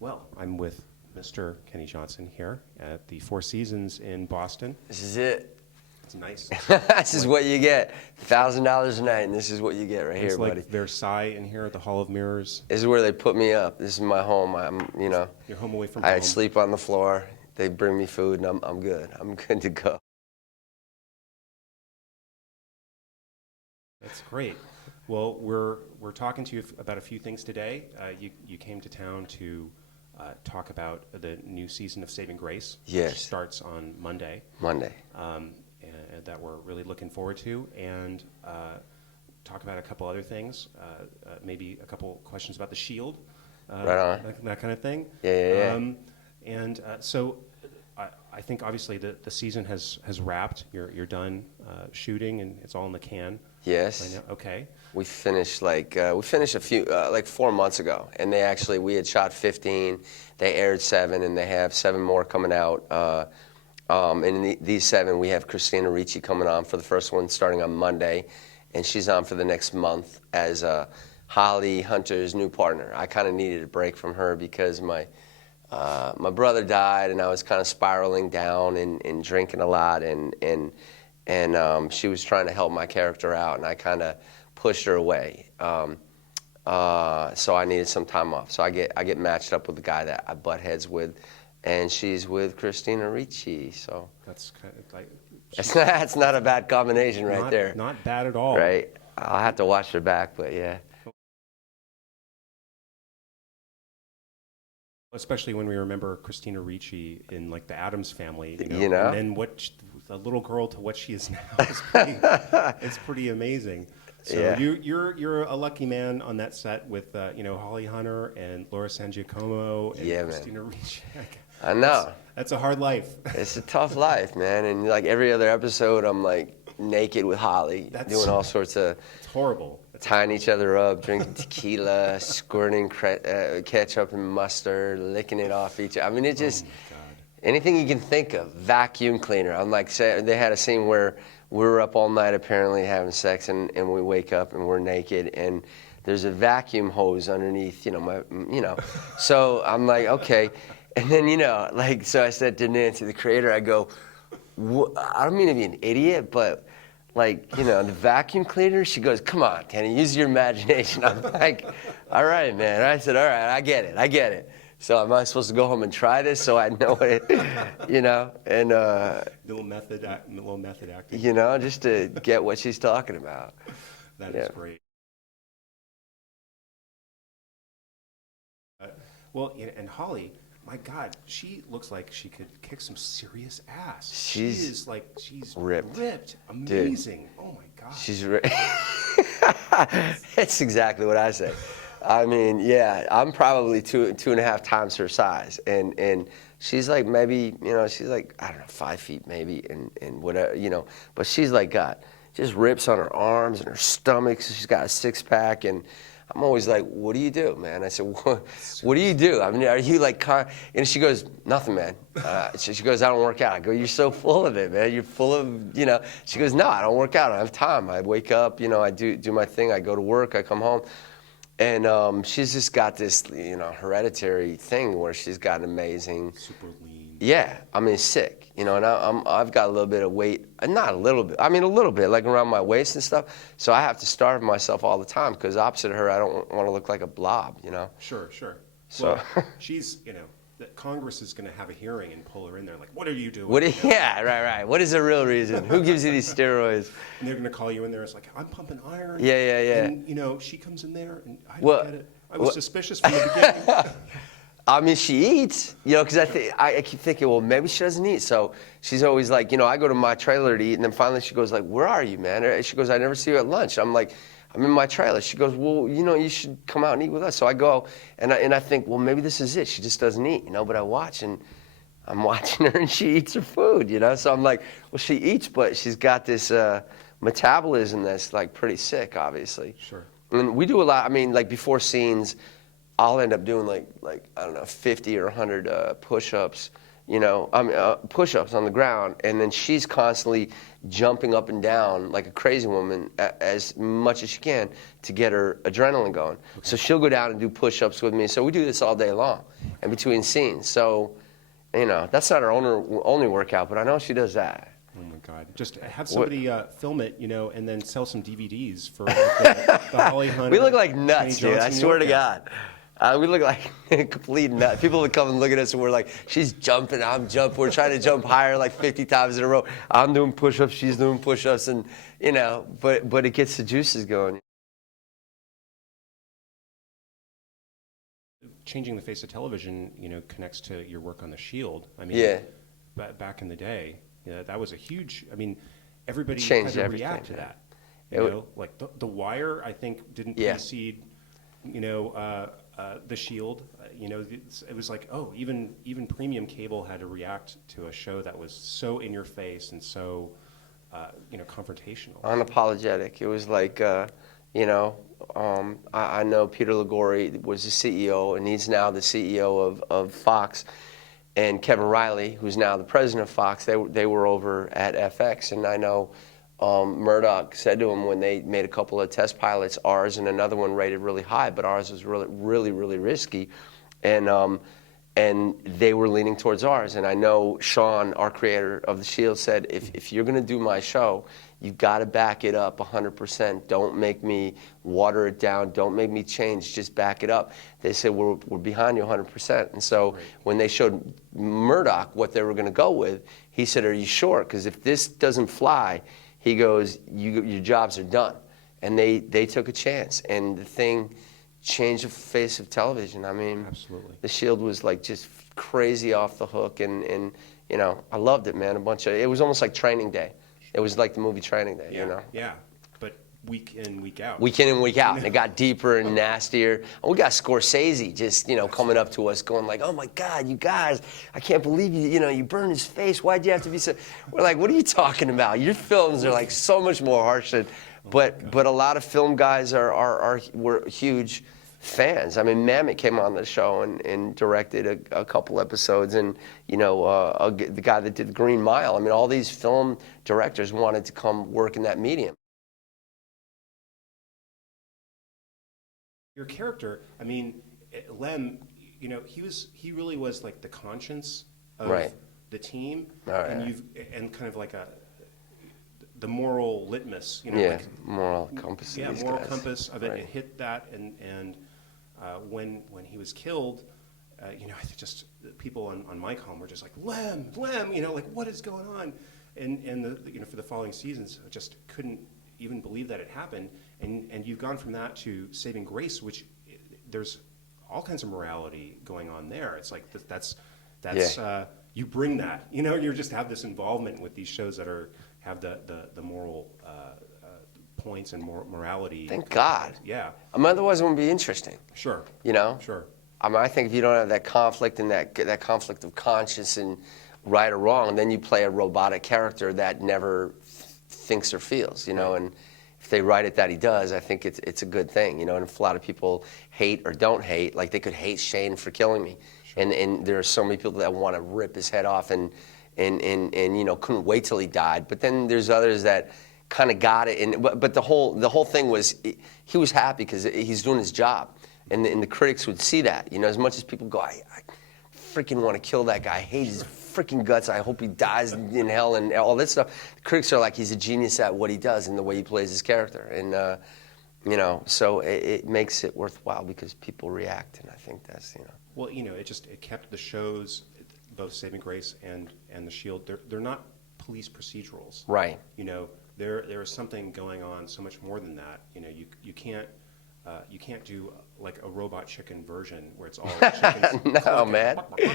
Well, I'm with Mr. Kenny Johnson here at the Four Seasons in Boston. This is it. It's nice. This is what you get. $1,000 a night, and this is what you get right here, buddy. It's like Versailles in here at the Hall of Mirrors. This is where they put me up. This is my home. You're home away from I home. sleep on the floor. They bring me food, and I'm good. I'm good to go. That's great. Well, we're talking to you about a few things today. You came to town to talk about the new season of Saving Grace, Yes. which starts on Monday. And that we're really looking forward to, and talk about a couple other things, maybe a couple questions about the Shield, Right on. that kind of thing. Yeah. So I think obviously the season has wrapped. You're done shooting, and it's all in the can. Yes. Right now. Okay. We finished a few 4 months ago, and we had shot 15. They aired 7, and they have 7 more coming out. And in these 7, we have Christina Ricci coming on for the first one starting on Monday, and she's on for the next month as Holly Hunter's new partner. I kind of needed a break from her because my brother died, and I was kind of spiraling down and drinking a lot, and she was trying to help my character out, and I kind of pushed her away. So I needed some time off. So I get matched up with the guy that I butt heads with, and she's with Christina Ricci. So That's kind of like that's not a bad combination right there. Not bad at all. Right? I'll have to watch her back, but yeah. Especially when we remember Christina Ricci in like the Addams Family, You know? and then the little girl to what she is now is it's pretty amazing. So Yeah. you're a lucky man on that set with Holly Hunter and Laura San Giacomo and Yeah, Christina Ricci. I know. That's a hard life. It's a tough life, man. And like every other episode, I'm like naked with Holly, doing all sorts of. It's horrible. Tying each other up, drinking tequila, squirting ketchup and mustard, licking it off each other. I mean, it just, anything you can think of. Vacuum cleaner. I'm like, they had a scene where we were up all night apparently having sex, and we wake up and we're naked, and there's a vacuum hose underneath, So I'm like, okay. And then, so I said to Nancy, the creator, I go, I don't mean to be an idiot, but the vacuum cleaner, she goes, come on, Kenny, use your imagination. I'm like, all right, man. I said, all right, I get it. So am I supposed to go home and try this so I know it, and little method acting. Just to get what she's talking about. That is great. Well, and Holly, my God, she looks like she could kick some serious ass. She's ripped. Amazing. Dude. Oh my God. She's ripped. That's exactly what I said. I mean, yeah, I'm probably 2.5 times her size, and she's like maybe she's like, I don't know, 5 feet maybe, and whatever, but she's like got just rips on her arms and her stomach. So she's got a 6-pack, and I'm always like, what do you do, man? I said, what do you do? I mean, are you like, and she goes, nothing, man. She goes, I don't work out. I go, you're so full of it, man. You're full of, She goes, no, I don't work out. I don't have time. I wake up, I do my thing. I go to work. I come home. And she's just got this, hereditary thing where she's got an amazing. Super lean. Yeah, I mean, sick. And I've got a little bit of weight, not a little bit, I mean a little bit, like around my waist and stuff. So I have to starve myself all the time because opposite her, I don't want to look like a blob, Sure. So well, she's, that Congress is going to have a hearing and pull her in there, like, what are you doing? Yeah, right. What is the real reason? Who gives you these steroids? And they're going to call you in there. It's like, I'm pumping iron. Yeah. And, she comes in there, and I don't get it. I was suspicious from the beginning. I mean, she eats, because I keep thinking, well, maybe she doesn't eat. So she's always like, I go to my trailer to eat, and then finally she goes like, where are you, man? She goes, I never see you at lunch. I'm like, I'm in my trailer. She goes, well, you should come out and eat with us. So I go, and I think, well, maybe this is it. She just doesn't eat, but I watch, and I'm watching her, and she eats her food, So I'm like, well, she eats, but she's got this metabolism that's like pretty sick, obviously. Sure. And we do a lot. I mean, like before scenes, I'll end up doing like I don't know, 50 or 100 push-ups, push-ups on the ground, and then she's constantly jumping up and down like a crazy woman as much as she can to get her adrenaline going. Okay. So she'll go down and do push-ups with me. So we do this all day long, in between scenes. So, you know, that's not her only workout, but I know she does that. Oh my God! Just have somebody film it, you know, and then sell some DVDs for like, the Holly Hunter. We look like nuts, dude. I swear to workout. God. We look like complete nuts. People would come and look at us and we're like, she's jumping, I'm jumping. We're trying to jump higher like 50 times in a row. I'm doing push-ups, she's doing push-ups, and you know, but it gets the juices going. Changing the face of television, you know, connects to your work on The Shield. I mean, Yeah. Back in the day, you know, that was a huge. I mean, everybody Changed had to everything, react to yeah. that. You know, like the Wire, I think, didn't precede, you know, The Shield. You know, it was like, oh, even premium cable had to react to a show that was so in your face and so, you know, confrontational. Unapologetic. It was like, you know, I know Peter Liguori was the CEO, and he's now the CEO of Fox. And Kevin Riley, who's now the president of Fox, they were over at FX. And I know Murdoch said to him when they made a couple of test pilots, ours and another one rated really high, but ours was really risky. And they were leaning towards ours. And I know Sean, our creator of The Shield, said, if you're going to do my show, you've got to back it up 100%. Don't make me water it down. Don't make me change. Just back it up. They said, we're behind you 100%. And so when they showed Murdoch what they were going to go with, he said, are you sure? Because if this doesn't fly, he goes, your jobs are done. And they took a chance. And the thing changed the face of television. I mean, absolutely. The Shield was like just crazy off the hook. And you know, I loved it, man. It was almost like Training Day. It was like the movie Training Day, you know? Yeah, but week in, week out. Week in and week out. And it got deeper and nastier. And we got Scorsese just, you know, coming up to us going like, oh my God, you guys, I can't believe you know, you burned his face. Why'd you have to be so... We're like, what are you talking about? Your films are like so much more harsh than... But a lot of film guys were huge fans. I mean, Mamet came on the show and directed a couple episodes, and you know, the guy that did The Green Mile. I mean, all these film directors wanted to come work in that medium. Your character, I mean, Lem, you know, he really was like the conscience of the team, and kind of like the moral litmus, you know, like, moral compass. Yeah, moral compass of it. It hit that, and when he was killed, you know, just people on my column were just like, Lem, you know, like what is going on? And you know, for the following seasons, I just couldn't even believe that it happened. And you've gone from that to Saving Grace, which there's all kinds of morality going on there. It's like that's you bring that, you know, you just have this involvement with these shows that have the moral points and morality. Thank God. Yeah. I mean, otherwise it wouldn't be interesting. Sure. You know? Sure. I mean, I think if you don't have that conflict and that conflict of conscience and right or wrong, then you play a robotic character that never thinks or feels, you know, and if they write it that he does, I think it's a good thing, you know, and if a lot of people hate or don't hate, like they could hate Shane for killing me, and there are so many people that want to rip his head off and you know, couldn't wait till he died, but then there's others that kind of got it, but the whole thing was he was happy because he's doing his job, and the critics would see that, you know, as much as people go, I freaking want to kill that guy, I hate his freaking guts, I hope he dies in hell and all this stuff. The critics are like, he's a genius at what he does and the way he plays his character, and you know, so it makes it worthwhile because people react, and I think that's, you know. Well, you know, it kept the shows, both Saving Grace and The Shield, they're not police procedurals. Right. You know, there is something going on so much more than that. You know, you can't do like a robot chicken version where it's all chickens. No, man. No.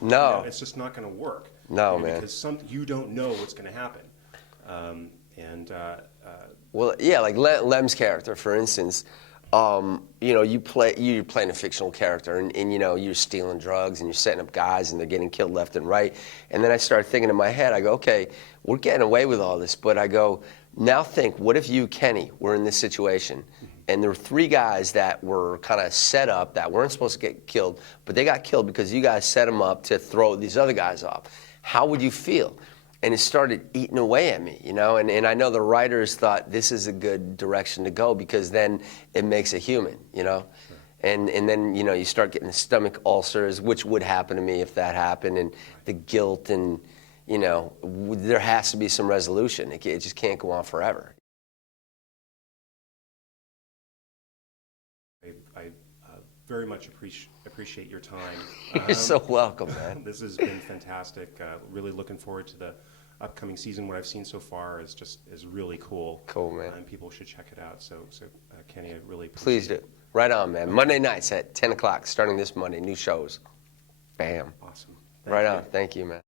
No. You know, it's just not going to work. No, you know, man. Because you don't know what's going to happen. Well, yeah, like Lem's character, for instance, you know, you're playing a fictional character, and you know, you're stealing drugs, and you're setting up guys, and they're getting killed left and right. And then I started thinking in my head, I go, okay, we're getting away with all this, but I go, now think, what if you, Kenny, were in this situation, and there were 3 guys that were kind of set up that weren't supposed to get killed, but they got killed because you guys set them up to throw these other guys off. How would you feel? And it started eating away at me, you know, and I know the writers thought this is a good direction to go because then it makes it human, you know. And then, you know, you start getting stomach ulcers, which would happen to me if that happened, and the guilt, and, you know, there has to be some resolution. It just can't go on forever. I very much appreciate your time. You're so welcome, man. This has been fantastic. Really looking forward to the upcoming season. What I've seen so far is really cool. Cool, man. And people should check it out. So Kenny, I really appreciate Please do. it. Right on, man. Monday nights at 10 o'clock, starting this Monday, new shows. Bam. Awesome. Right on. Thank you, man.